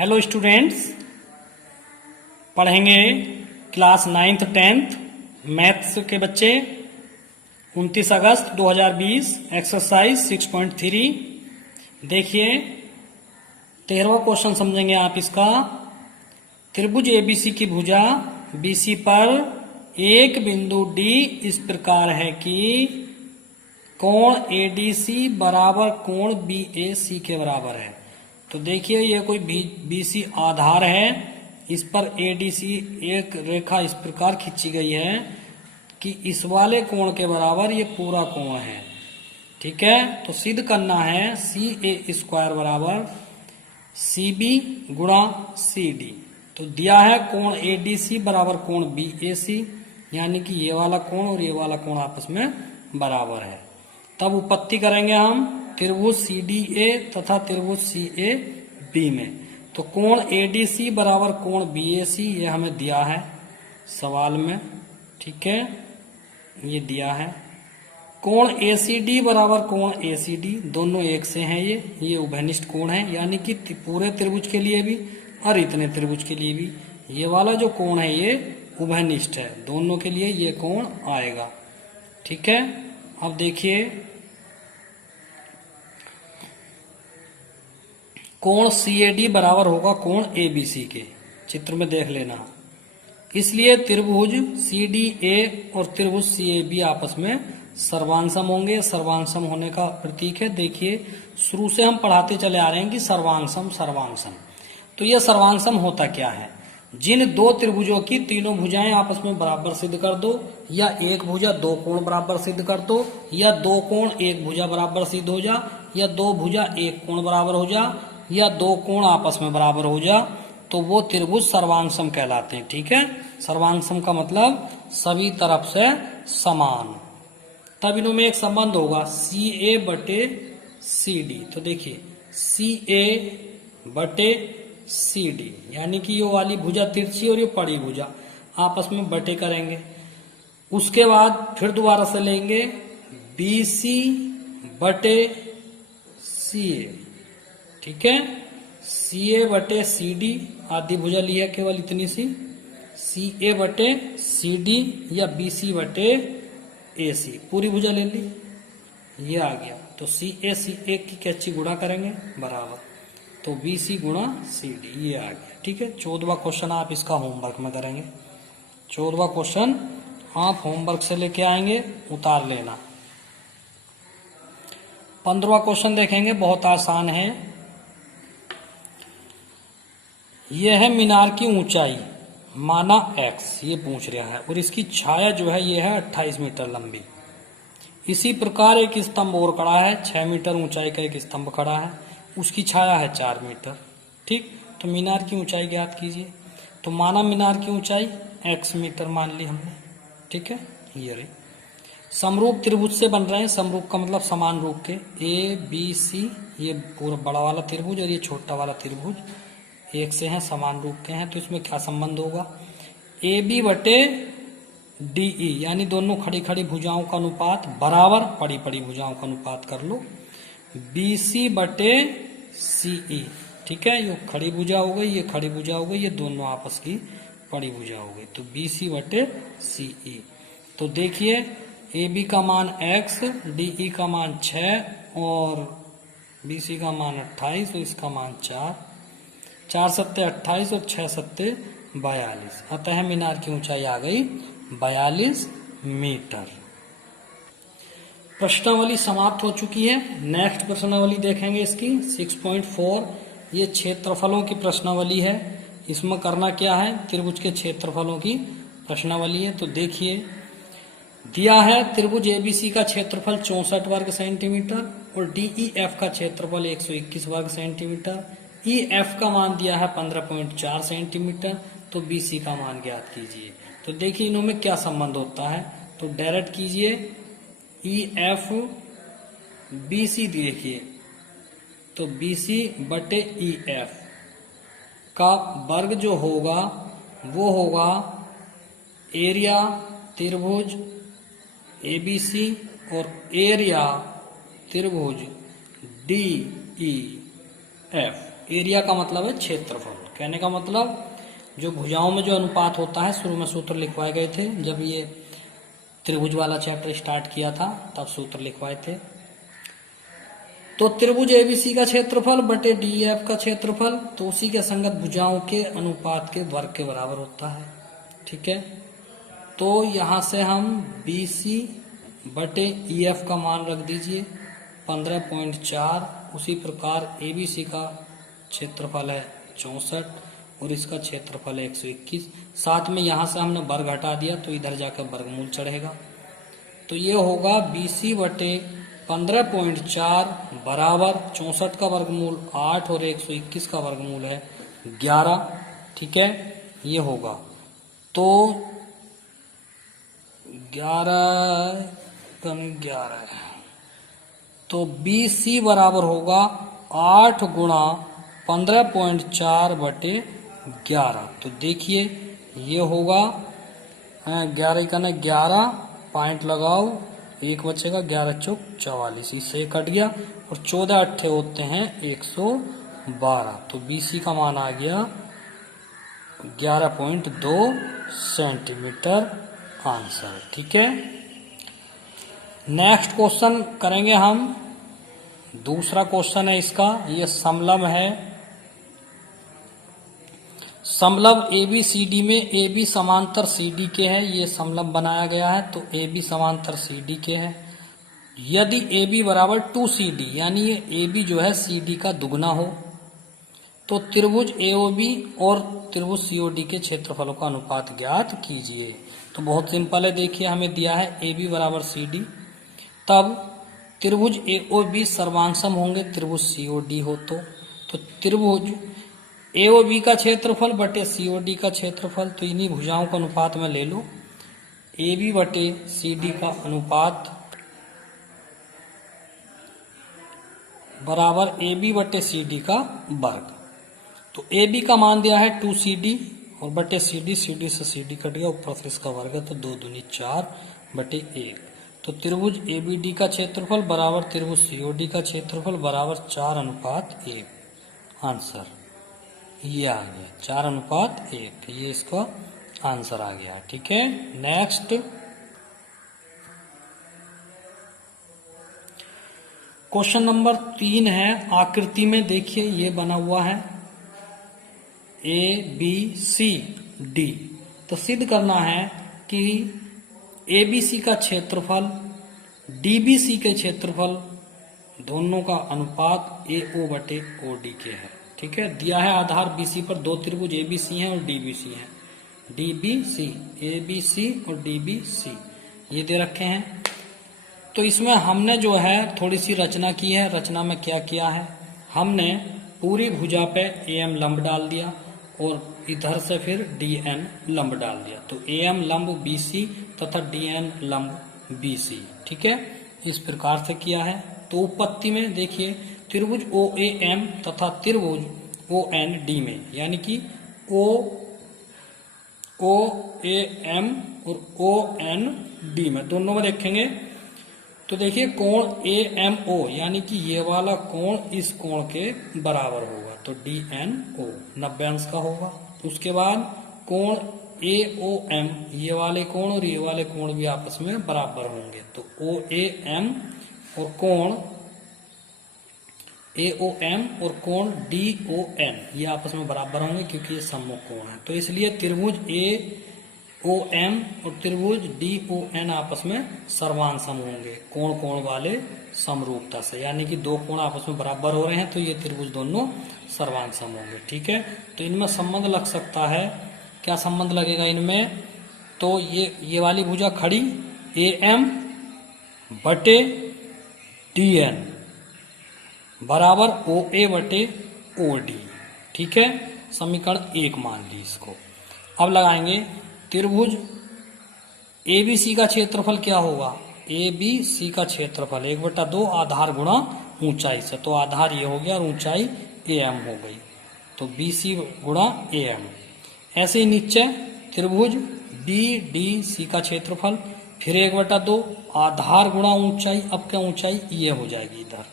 Hello students, पढ़ेंगे class 9th 10th maths के बच्चे। 29 अगस्त 2020 एक्सरसाइज 6.3। देखिए 13वां क्वेश्चन समझेंगे आप इसका। त्रिभुज एबीसी की भुजा बीसी पर एक बिंदु डी इस प्रकार है कि कोण एडीसी बराबर कोण बीएसी के बराबर है। तो देखिए ये कोई बीसी आधार है, इस पर एडीसी एक रेखा इस प्रकार खींची गई है कि इस वाले कोण के बराबर ये पूरा कोण है। ठीक है, तो सिद्ध करना है सी ए स्क्वायर बराबर सी बी गुणा सी डी। तो दिया है कोण एडीसी बराबर कोण बीएसी, यानी कि ये वाला कोण और ये वाला कोण आपस में बराबर है। तब उत्पत्ति करेंगे हम त्रिभुज सी डी ए तथा त्रिभुज सी ए बी में। तो कोण एडीसी बराबर कोण बीएसी ये हमें दिया है सवाल में। ठीक है, ये दिया है। कोण एसीडी बराबर कोण एसीडी, दोनों एक से हैं। ये उभयनिष्ठ कोण है, यानी कि पूरे त्रिभुज के लिए भी और इतने त्रिभुज के लिए भी ये वाला जो कोण है ये उभयनिष्ठ है, दोनों के लिए ये कोण आएगा। ठीक है, अब देखिए कोण सीएडी बराबर होगा कोण एबीसी के, चित्र में देख लेना। इसलिए त्रिभुज सीडीए और त्रिभुज सीएबी आपस में सर्वांगसम होंगे। सर्वांगसम होने का प्रतीक है, देखिए शुरू से हम पढ़ाते चले आ रहे हैं कि सर्वांगसम सर्वांगसम। तो यह सर्वांगसम होता क्या है? जिन दो त्रिभुजों की तीनों भुजाएं आपस में बराबर सिद्ध कर दो, या एक भुजा दो कोण बराबर सिद्ध कर दो, या दो कोण एक भुजा बराबर सिद्ध हो जा, या दो भुजा एक कोण बराबर हो जा, या दो कोण आपस में बराबर हो जा, तो वो त्रिभुज सर्वांगसम कहलाते हैं। ठीक है, सर्वांगसम का मतलब सभी तरफ से समान। तब इनों में एक संबंध होगा सी ए बटे सी डी। तो देखिए सी ए बटे सी डी, यानी कि ये वाली भुजा तिरछी और ये पड़ी भुजा आपस में बटे करेंगे। उसके बाद फिर दोबारा से लेंगे बी सी बटे सी ए। ठीक है, सी ए बटे सी डी, आधी भुजा ली है केवल इतनी सी, सी ए बटे सी डी या बी सी बटे ए सी, पूरी भुजा ले ली, ये आ गया। तो सी ए की कैची गुणा करेंगे बराबर, तो बी सी गुणा सी डी, ये आ गया। ठीक है, 14वां क्वेश्चन आप इसका होमवर्क में करेंगे। 14वां क्वेश्चन आप होमवर्क से लेके आएंगे, उतार लेना। 15वां क्वेश्चन देखेंगे, बहुत आसान है। यह है मीनार की ऊंचाई माना x, ये पूछ रहा है, और इसकी छाया जो है ये है 28 मीटर लंबी। इसी प्रकार एक स्तंभ और खड़ा है, 6 मीटर ऊंचाई का एक स्तंभ खड़ा है, उसकी छाया है 4 मीटर। ठीक, तो मीनार की ऊंचाई ज्ञात कीजिए। तो माना मीनार की ऊंचाई x मीटर मान ली हमने। ठीक है, ये रही। समरूप त्रिभुज से बन रहे हैं, समरूप का मतलब समान रूप के, ए बी सी, ये पूरा बड़ा वाला त्रिभुज और ये छोटा वाला त्रिभुज एक से हैं, समान रूप के हैं। तो इसमें क्या संबंध होगा? ए बी बटे डीई, यानी दोनों खड़ी खड़ी भुजाओं का अनुपात बराबर पड़ी पड़ी भुजाओं का अनुपात कर लो। बी सी बटे सीई, ठीक है, ये खड़ी भुजा हो गई, ये खड़ी भुजा हो गई, ये दोनों आपस की पड़ी भुजा हो गई। तो बी सी बटे सीई। तो देखिए ए बी का मान x, डीई का मान 6 और बी सी का मान 28 और इसका मान 4। 4 सत्ते 28 और 6 सत्ते 42। अतः मीनार की ऊंचाई आ गई 42 मीटर। प्रश्नावली समाप्त हो चुकी है। नेक्स्ट प्रश्नावली देखेंगे इसकी 6.4। ये क्षेत्रफलों की प्रश्नावली है। इसमें करना क्या है? त्रिभुज के क्षेत्रफलों की प्रश्नावली है। तो देखिए दिया है त्रिभुज एबीसी का क्षेत्रफल 64 वर्ग सेंटीमीटर और डीईएफ का क्षेत्रफल 121 वर्ग सेंटीमीटर। ई एफ का मान दिया है 15.4 सेंटीमीटर। तो बी सी का मान ज्ञात कीजिए। तो देखिए इनों में क्या संबंध होता है, तो डायरेक्ट कीजिए। ई एफ बी सी देखिए, तो बी सी बटे ई एफ का वर्ग जो होगा वो होगा एरिया त्रिभुज एबीसी और एरिया त्रिभुज डी ई एफ, एरिया का मतलब है क्षेत्रफल। कहने का मतलब जो भुजाओं में जो अनुपात होता है, शुरू में सूत्र लिखवाए गए थे जब ये त्रिभुज वाला चैप्टर स्टार्ट किया था, तब सूत्र लिखवाए थे। तो त्रिभुज एबीसी का क्षेत्रफल बटे डीएफ का क्षेत्रफल, तो उसी के संगत भुजाओं के अनुपात के वर्ग के बराबर होता है। ठीक है, तो यहां से हम बीसी बटे ईएफ का मान रख दीजिए 15.4। उसी प्रकार एबीसी का क्षेत्रफल है 64 और इसका क्षेत्रफल है 121। साथ में यहां से हमने वर्ग हटा दिया तो इधर जाकर वर्गमूल चढ़ेगा। तो ये होगा बीसी बटे 15.4 बराबर 64 का वर्गमूल 8 और 121 का वर्गमूल है 11। ठीक है, ये होगा तो 11 है, तो बीसी बराबर होगा 8 गुणा 15.4 बटे 11। तो देखिए ये होगा 11 का 11 पॉइंट लगाओ, एक बचेगा 11 चौक 44, इससे कट गया और 14 अट्ठे होते हैं 112। तो बीसी का मान आ गया 11.2 सेंटीमीटर आंसर। ठीक है, नेक्स्ट क्वेश्चन करेंगे हम। दूसरा क्वेश्चन है इसका, ये समलंब है। समलंब ABCD में AB समांतर CD के है, ये समलंब बनाया गया है तो AB समांतर CD के है। यदि AB बराबर 2CD, यानी ये AB जो है CD का दुगना हो, तो त्रिभुज AOB और त्रिभुज COD के क्षेत्रफलों का अनुपात ज्ञात कीजिए। तो बहुत सिंपल है, देखिए हमें दिया है AB बराबर CD, तब त्रिभुज AOB सर्वांसम होंगे त्रिभुज COD हो तो त्रिभुज AOB का क्षेत्रफल बटे COD का क्षेत्रफल, तो इन्हीं भुजाओं का अनुपात में ले लो। AB बटे CD का अनुपात बराबर AB बटे CD का वर्ग। तो AB का मान दिया है 2CD और बटे CD, CD से CD कट गया, ऊपर से इसका वर्ग है तो 2 दूनी 4 बटे 1। तो त्रिभुज ABD का क्षेत्रफल बराबर त्रिभुज COD का क्षेत्रफल बराबर 4:1। आंसर ये आ गया 4:1, ये इसका आंसर आ गया। ठीक है, नेक्स्ट क्वेश्चन नंबर 3 है। आकृति में देखिए ये बना हुआ है ABCD, तो सिद्ध करना है कि ABC का क्षेत्रफल DBC के क्षेत्रफल दोनों का अनुपात AO बटे OD के है। ठीक है, दिया है आधार BC पर दो त्रिभुज ABC हैं और DBC हैं। DBC, ABC और DBC ये दे रखे हैं। तो इसमें हमने जो है थोड़ी सी रचना की है। रचना में क्या किया है, हमने पूरी भुजा पे AM लंब डाल दिया और इधर से फिर DN लंब डाल दिया। तो AM लंब BC तथा DN लंब BC। ठीक है, इस प्रकार से किया है। तो उपपत्ति में देखिए त्रिभुज OAM तथा त्रिभुज OND में, यानी कि OAM और OND में दोनों में देखेंगे तो देखिए कोण AMO, यानी कि ये वाला कोण इस कोण के बराबर होगा तो DNO 90 अंश का होगा। उसके बाद कोण AOM, ये वाले कोण और ये वाले कोण भी आपस में बराबर होंगे तो OAM और कोण AOM और कोण DON ये आपस में बराबर होंगे क्योंकि ये सम्मुख कोण है। तो इसलिए त्रिभुज AOM और त्रिभुज DON आपस में सर्वांसम होंगे कोण कोण वाले समरूपता से, यानी कि दो कोण आपस में बराबर हो रहे हैं तो ये त्रिभुज दोनों सर्वांसम होंगे। ठीक है, तो इनमें संबंध लग सकता है। क्या संबंध लगेगा इनमें, तो ये वाली भुजा खड़ी AM बटे DN बराबर OA बटे OD। ठीक है, समीकरण 1 मान ली इसको। अब लगाएंगे त्रिभुज ABC का क्षेत्रफल क्या होगा, ABC का क्षेत्रफल 1/2 आधार गुणा ऊंचाई से, तो आधार ये हो गया और ऊंचाई AM हो गई तो BC गुणा AM। ऐसे ही नीचे त्रिभुज DDC का क्षेत्रफल फिर 1/2 आधार गुणा ऊंचाई, अब क्या ऊंचाई ये हो जाएगी इधर।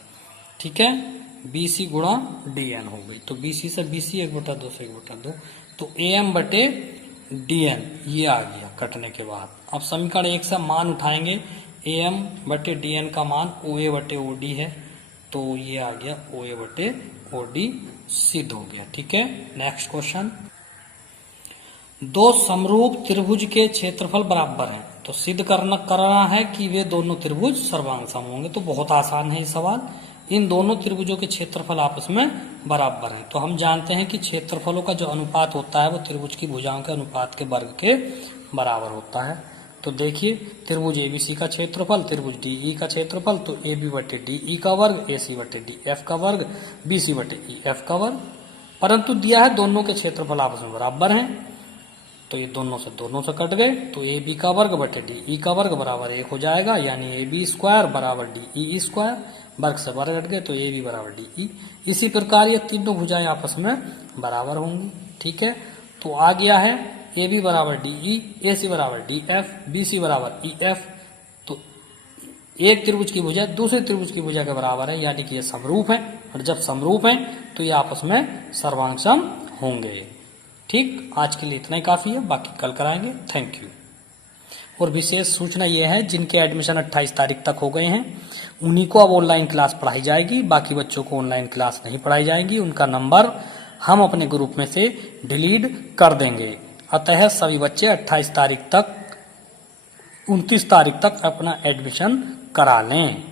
ठीक है, BC गुणा DN हो गई। तो BC से BC 1/2 से 1/2, तो AM बटे DN ये आ गया कटने के बाद। अब समीकरण 1 से मान उठाएंगे, AM बटे DN का मान OA बटे OD है, तो ये आ गया OA बटे OD सिद्ध हो गया। ठीक है, नेक्स्ट क्वेश्चन। दो समरूप त्रिभुज के क्षेत्रफल बराबर हैं, तो सिद्ध करना है कि वे दोनों त्रिभुज सर्वांग सम होंगे। तो बहुत आसान है ये सवाल। इन दोनों त्रिभुजों के क्षेत्रफल आपस में बराबर हैं। तो हम जानते हैं कि क्षेत्रफलों का जो अनुपात होता है वो त्रिभुज की भुजाओं के अनुपात के वर्ग के बराबर होता है। तो देखिए, त्रिभुज ABC का क्षेत्रफल, त्रिभुज DE का क्षेत्रफल, तो AB बटे DE का वर्ग, AC बटे DF का वर्ग, BC बटे EF का वर्ग। परंतु दिया है दोनों के क्षेत्रफल आपस में बराबर हैं, तो ये दोनों से कट गए, तो AB का वर्ग बटे DE का वर्ग बराबर 1 हो जाएगा, यानी AB स्क्वायर बराबर DE स्क्वायर, वर्ग से वर्ग कट गए तो AB बराबर DE। इसी प्रकार ये तीनों भुजाएं आपस में बराबर होंगी। ठीक है, तो आ गया है AB बराबर DE, AC बराबर DF, BC बराबर EF। तो एक त्रिभुज की भुजा दूसरे त्रिभुज की भुजा के बराबर है, यानी कि ये समरूप है, और जब समरूप है तो ये आपस में सर्वांग सम होंगे। ठीक, आज के लिए इतना ही काफी है, बाकी कल कराएंगे। Thank you. और विशेष सूचना यह है, जिनके एडमिशन 28 तारीख तक हो गए हैं उन्हीं को अब ऑनलाइन क्लास पढ़ाई जाएगी, बाकी बच्चों को ऑनलाइन क्लास नहीं पढ़ाई जाएगी। उनका नंबर हम अपने ग्रुप में से डिलीट कर देंगे। अतः सभी बच्चे 28 तारीख तक 29 तारीख तक अपना एडमिशन करा लें।